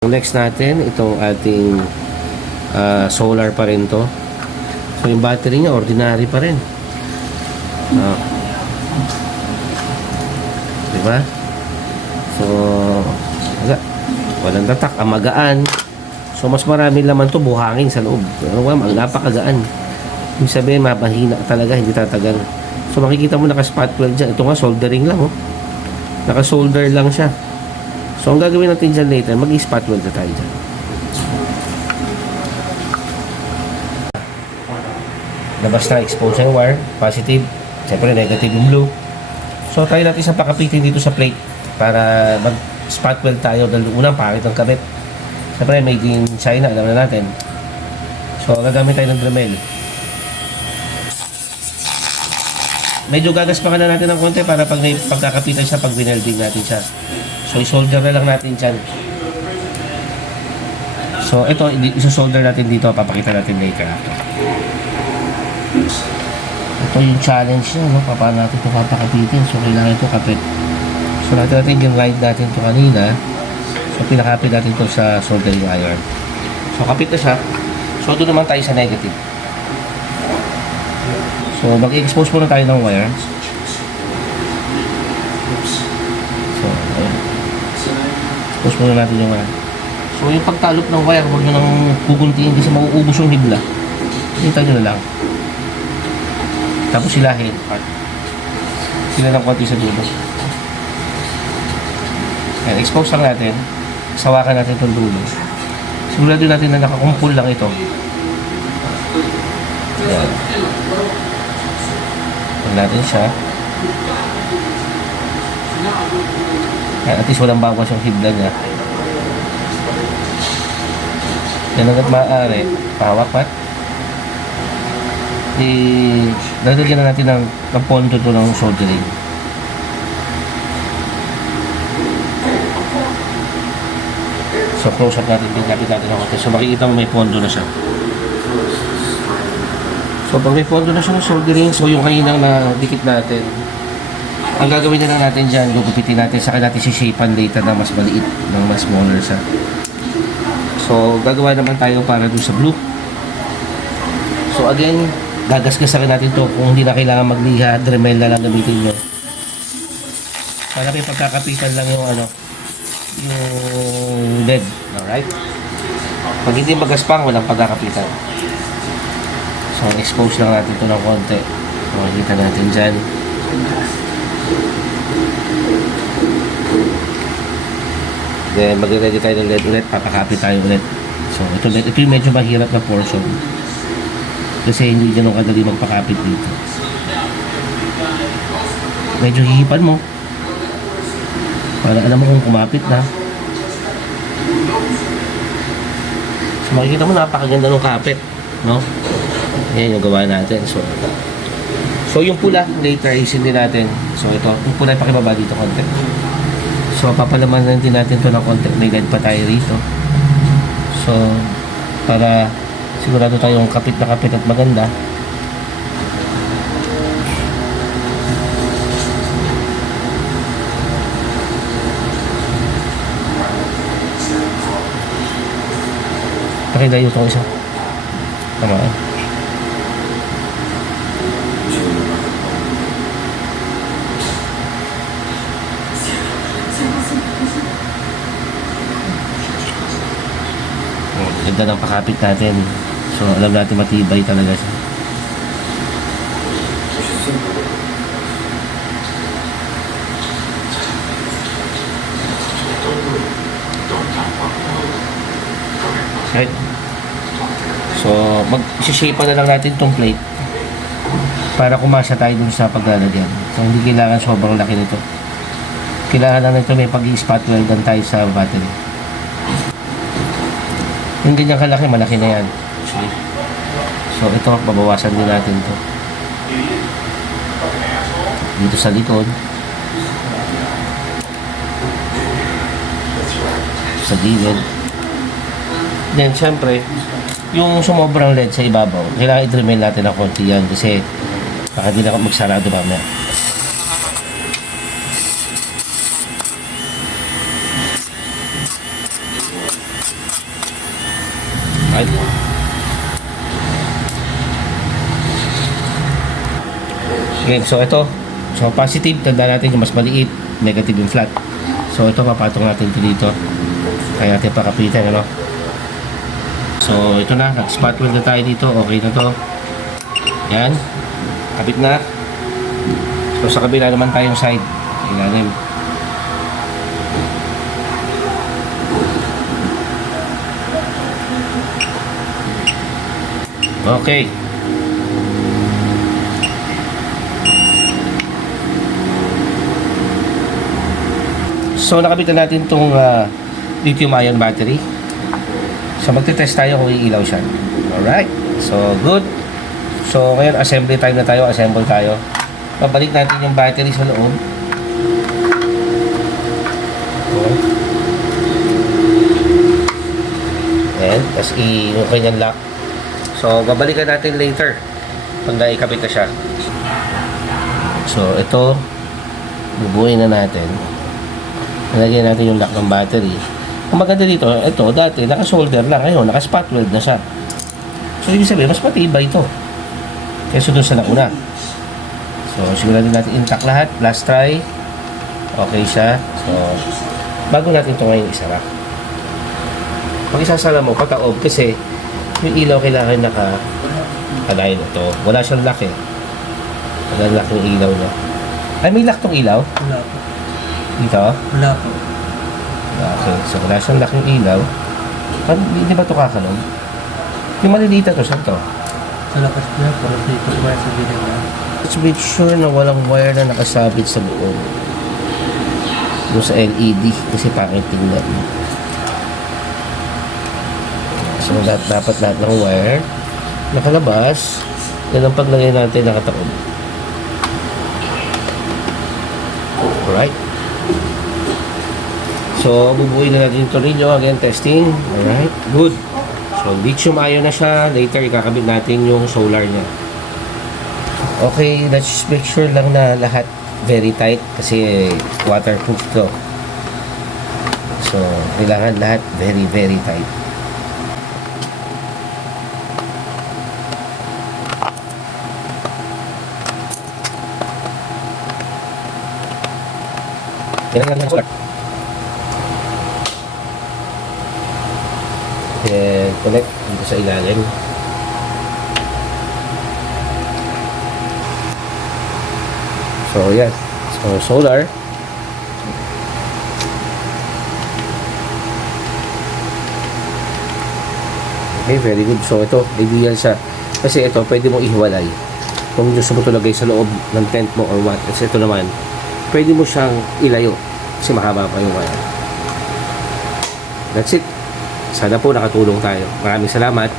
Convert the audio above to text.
Next natin, itong ating solar pa rin to. So yung battery niya ordinary pa rin. Diba? So walang tatak, magaan. So mas marami laman to, buhangin sa loob. Napakagaan. Yung sabihin, mapahina talaga, hindi tatagal. So makikita mo naka-spot weld dyan. Ito nga, soldering lang, oh. Naka-solder lang siya. So, ang gagawin natin dyan later, mag-spot weld na tayo dyan. Labas na, expose yung wire, positive. Siyempre, negative yung blue. So, try natin sa pakapitin dito sa plate para mag-spot weld tayo. Dahil unang pangit ng kabit. Siyempre, made in China, alam na natin. So, gagamit tayo ng Dremel. Medyo gagaspakan na natin ng konti para pag pagkakapitan siya, pag winelding natin siya. So, i-solder na lang natin dyan. So, ito, i-solder natin dito. Papakita natin later after. Ito yung challenge niya, no? Paano natin ito papakapitin. So, kailangan ito kapit. So, natin yung guide natin ito kanina. So, pinakapit natin ito sa soldering iron. So, kapit na siya. So, doon naman tayo sa negative. So, mag-expose muna tayo ng wire. So, ayun. Expose muna natin yung wire. So, yung pagtalop ng wire, huwag nyo nang kukuntiin kasi mauubos yung hibla. Hintayin nyo na lang. Tapos silahin. Sila ng konti sa dulo. Ayan, expose lang natin. Sawakan natin itong dulo. Sigurado natin na nakakumpul lang ito. Ayan. Natin siya. At least walang bawas yung hibla niya. Yan agad maaari. Pahawak pa. Lalagyan na natin ng pondo to ng soldering. So close up natin. Pinapit natin ako. So makikita mo may pondo na siya. So, pag may pondo na siya ng soldering, so yung kaninang na dikit natin, ang gagawin na lang natin dyan, gugupitin natin, saka natin si-shapean later na mas maliit, ng mas smaller siya. So, gagawa naman tayo para doon sa blue. So, again, gagasgasakin natin to kung hindi na kailangan magliha, Dremel na lang gamitin nyo. Para may pagkakapitan lang yung yung lead. Alright? Pag hindi magaspang, walang pagkakapitan. So, expose lang natin ito ng konti. Makikita natin dyan. Then, mag-ready tayo ng LED ulit. Papakapit tayo ulit. So, ito yung medyo mahirap na portion. Kasi hindi ganun kadali magpakapit dito. Medyo hihipan mo. Para alam mo kung kumapit na. So, makikita mo napakaganda ng kapit. No? Ayan yung gawa natin. So yung pula, later isin din natin. So ito, yung pula pakibaba dito konti. So papalamanan din natin ito ng konti. May guide pa tayo rito. So para sigurado tayong kapit na kapit at maganda. Pakilayo itong isa. Tama eh. Ganda ng pakapit natin. So, alam natin matibay talaga siya. Right. So, mag-shape na lang natin itong plate para kumasa tayo dun sa paglalagyan. So, hindi kailangan sobrang laki nito. Kailangan lang nito may pag-i-spot weldan tayo sa battery. Yung ganyan kalaki, malaki na yan. So, ito, babawasan din natin ito. Dito sa likod. Sa gilid. Then, syempre, yung sumobrang LED sa ibabaw, kailangan i-dremel natin ng konti yan kasi baka di na magsarado mamaya. Alright. Okay, so ito. So positive, tanda natin yung mas maliit, negative yung flat. So ito, papatong natin ito dito. Kaya natin pakapitan, ano? So ito na, nag-spot weld na tayo dito. Okay na to. Yan. Kapit na. So sa kabila naman tayong side. Ilalim. Okay. So nakabitan natin itong lithium ion battery. So magte-test tayo kung iilaw siya. Alright. So good. So ngayon assembly time na tayo. Assemble tayo. Pabalik natin yung battery sa loob. Okay. Ayan. Tapos yung kanyang lock. So babalikan natin later pag naikabit na siya. So ito, bubuuin na natin. Nalagyan natin yung lock ng battery. Ang maganda dito, ito dati naka-solder lang, ngayon naka-spot weld na siya. So ibig sabihin, mas matibay ito kaysa doon sa nauna. So siguraduhin natin intact lahat. Last try. Okay siya. So bago natin ito ngayon isara. Pag isasara mo, pataob kasi yung ilaw kailangan naka-align ito. Wala siyang lock eh. Wala lock yung ilaw niya. Ay, may lock tong ilaw? Wala po. Dito? Wala po. Okay, so wala siyang lock yung ilaw. Hindi ba ito kakalog? Yung maliliit na ito, saan ito? Sa lakas niya, para sa ikot wire sa gilid niya. Let's make sure na walang wire na nakasabit sa buong. Yung sa LED, kasi pangit tingnan. So dapat lahat ng wire nakalabas. Yan ang paglagay natin nakataon. Alright. So bubuuin na natin yung tornilyo. Again, testing. Alright, good. So lithium ion na siya. Later ikakabit natin yung solar niya. Okay, let's make sure lang na lahat very tight kasi waterproof to. So kailangan lahat very very tight. Kailangan lang solar. Then connect dito sa ilalim. So yan. So solar. Okay, very good. So ito, ideal siya. Kasi ito, pwede mo ihiwalay. Kung gusto mo ito lagay sa loob ng tent mo or what. Kasi ito naman, pwede mo siyang ilayo. Kasi mahaba pa yung wire. That's it. Sana po nakatulong tayo. Maraming salamat.